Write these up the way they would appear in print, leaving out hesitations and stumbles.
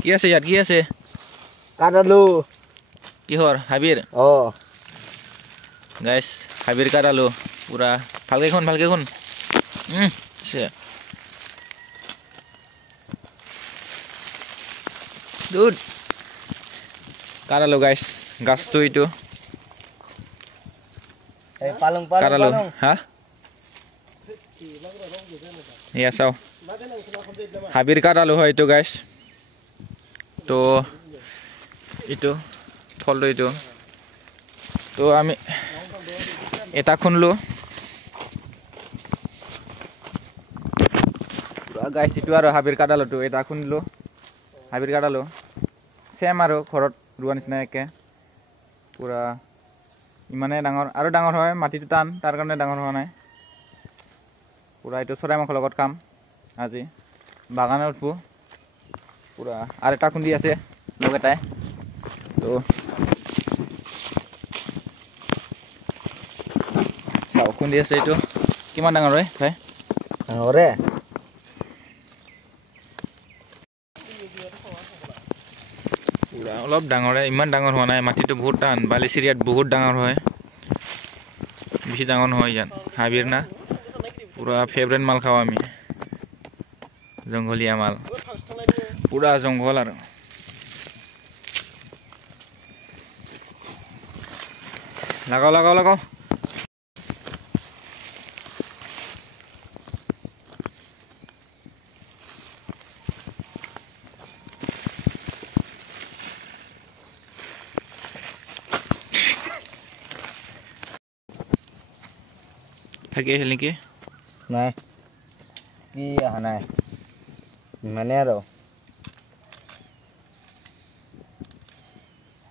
কি আছে ইয়াত কি আছে কাটালো কিহৰ হাবিৰ গাইছ হাবিৰ কাটালো পুৰা ভালকে শুন দুধ কাটালো গাইছ গাছটো এইটো কাটালো হা এয়া চাও হাবিৰ কাটালো হয় এইটো গাইছ তো এইটো ফলটো এইটো তো আমি এটা খুনলো গাইছ এইটো আৰু হাবিৰ কাটালোটো এটা খুনিলো হাবিৰ কাটালো সেম আৰু ঘৰত ৰোৱা নিচিনা একে পুৰা ইমানে ডাঙৰ আৰু ডাঙৰ হয় মাটিটো টান তাৰ কাৰণে ডাঙৰ হোৱা নাই পুৰা এইটো চৰাই মাংসৰ লগত কাম আজি বাগানত উঠবো পুৰা আৰু এটা খুন্দি আছে লগ এটাই তো চাও খুন্দি আছে এইটো কিমান ডাঙৰ হয় ভাই ডাঙৰে পুৰা অলপ ডাঙৰে ইমান ডাঙৰ হোৱা নাই মাটিটো বহুত টান বালিচিৰিয়াত বহুত ডাঙৰ হয় বেছি ডাঙৰ নহয় ইয়াত হাবিৰ না পুৰা ফেভৰেট মাল খাওঁ আমি জংঘলীয়া মাল পুৰা জংঘল আৰু লাগাও লাগাও লাগাও থাকি আহিল নেকি নাই কি অহা নাই মানে আৰু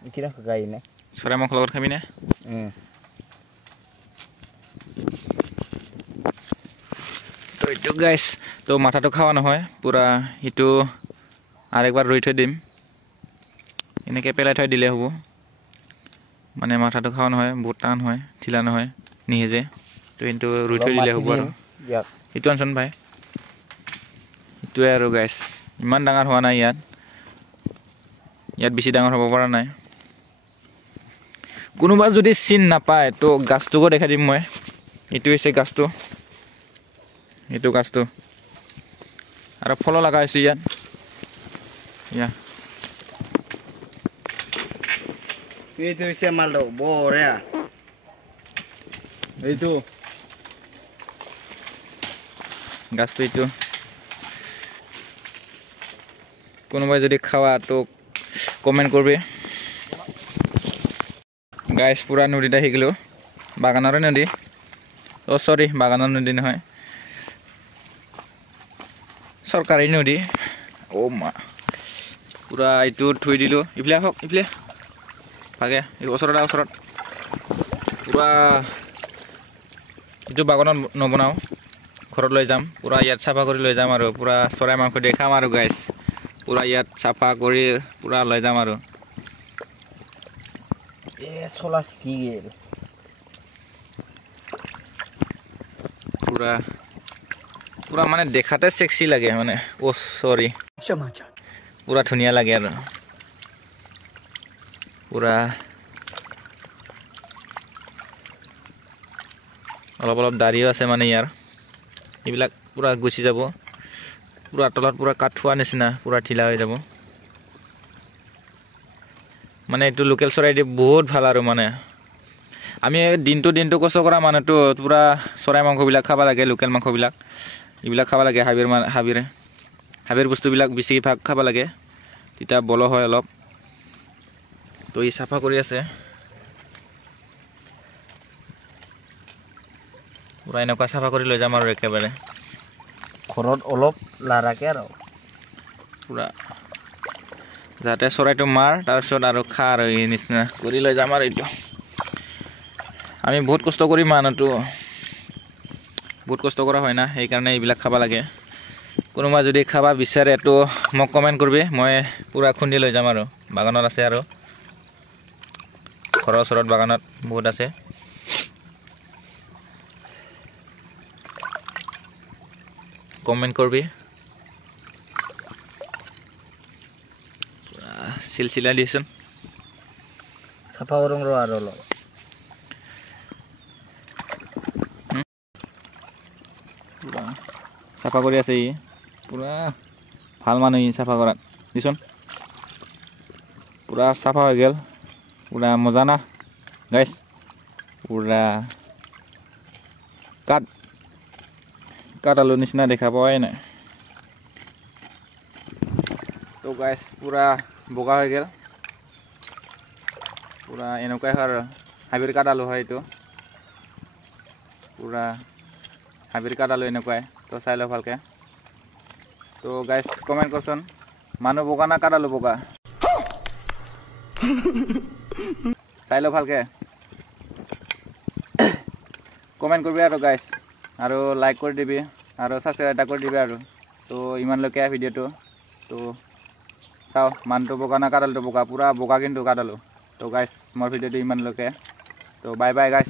কি ৰাখ গাই নে চৰাই মাংস লগত খাবি নে তো এইটো গাইছ তো মাথাটো খাওয়া নহয় পুৰা এইটো আরেকবার রই থৈ দিম এনেকৈ পেলাই থৈ দিলে হ'ব মানে মাথাটো খাওয়া নহয় বহুত টান হয় ঢিলা নহয় নিহিজে তো কিন্তু রই থৈ দিলে হ'ব আৰু এইটো আনচোন ভাই এইটোৱে আৰু গাইছ ইমান ডাঙৰ হোৱা নাই ইয়াত বেছি ডাঙৰ হ'ব পৰা নাই কোনোবা যদি চিন নাপায় তো গাছটোকো দেখাই দিম মই এইটো হৈছে গাছটো এইটো গাছটো আৰু ফল লগা হৈছে ইয়াত এইটো হৈছে মালটো বঢ়িয়া এইটো গাছটো এইটো কোনোবাই যদি খাওয়া তো কমেন্ট করবে গাইস পুরা নদীতে আহি গেলো বাগানৰ নদী ও সৰি বাগানৰ নদী নহয় সৰকাৰি নদী ও মা পুৰা এইটো থৈ দিলো ইফলে হক ইফলে ভাগে এই ওচৰত পুৰা এইটো বাগানত নবনাও ঘৰত লৈ যাম পুৰা ইয়াত চাফা কৰি লৈ যাম আৰু পুৰা চৰাই মাংস দেখাম আৰু গাইস পুৰা ইয়াত চাফা কৰি পুৰা লৈ যাম আৰু চলা শিকি গেল পুরা পুরা মানে দেখাতে সেক্সি লাগে মানে ও সরি পুরা ধুনিয়া লাগে আৰু পুৰা অলপ অলপ দাড়িও আছে মানে ইয়াৰ এইবিলাক পুৰা গুছি যাব পুৰা তলত পুৰা কাঠুৱা নিচিনা পুৰা ঢিলা হৈ যাব মানে এইটো লোকেল চৰাই দি বহুত ভাল আৰু মানে আমি দিনটো কষ্ট কৰা মানুহটো পুৰা চৰাই মাংসবিলাক খাব লাগে লোকেল মাংসবিলাক এইবিলাক খাব লাগে হাবিৰ বস্তুবিলাক বেছি ভাগ খাব লাগে তেতিয়া বল হয় অলপ তো ই চাফা কৰি আছে পুৰা এনেকুৱা চাফা কৰি লৈ যাম আৰু একেবাৰে ঘৰত অলপ লাৰাকে আৰু পুৰা যাতে চৰাইটো মাৰ তাৰপিছত আৰু খা আৰু এই নিচিনা কৰি লৈ যাম আৰু এইটো আমি বহুত কষ্ট কৰি মানুহটো বহুত কষ্ট কৰা হয় না সেইকাৰণে এইবিলাক খাব লাগে কোনোবা যদি খাবা বিচাৰে তো মোক কমেন্ট কৰবি মই পুৰা খুন্দি লৈ যাম আৰু বাগানত আছে আৰু ঘৰৰ ওচৰত বাগানত বহুত আছে কমেন্ট কৰবি চিলচিলা দিয়েচোন চাফা কৰোঁ ৰ আৰু অলপ চাফা কৰি আছে ই পুৰা ভাল মানুহ ই চাফা কৰাত দিচোন পুৰা চাফা হৈ গ'ল পুৰা মজা না গাইছ পুৰা কাঠ আলু নিচিনা দেখা পোৱাই নাই তো গাইছ পুৰা বগা হৈ গ'ল পুৰা এনেকুৱাই হয় আৰু হাইব্ৰিড কাঠ আলু হয় এইটো পুৰা হাইব্ৰিড কাঠ আলু এনেকুৱাই তো চাই লওঁ ভালকৈ তো গাইছ কমেণ্ট কৰচোন মানুহ বগা না কাঠ আলু বগা চাই লওঁ ভালকৈ কমেণ্ট কৰিবি আৰু গাইছ আৰু লাইক কৰি দিবি আৰু ছাবস্ক্ৰাইব এটা কৰি দিবি আৰু তো ইমানলৈকে ভিডিঅ'টো তো চাওঁ মানুহটো বগা না কাঠ আলুটো বগা পুৰা বগা কিন্তু কাঠ আলু তো গাইছ মোৰ ভিডিঅ'টো ইমানলৈকে তো বাই বাই গাইছ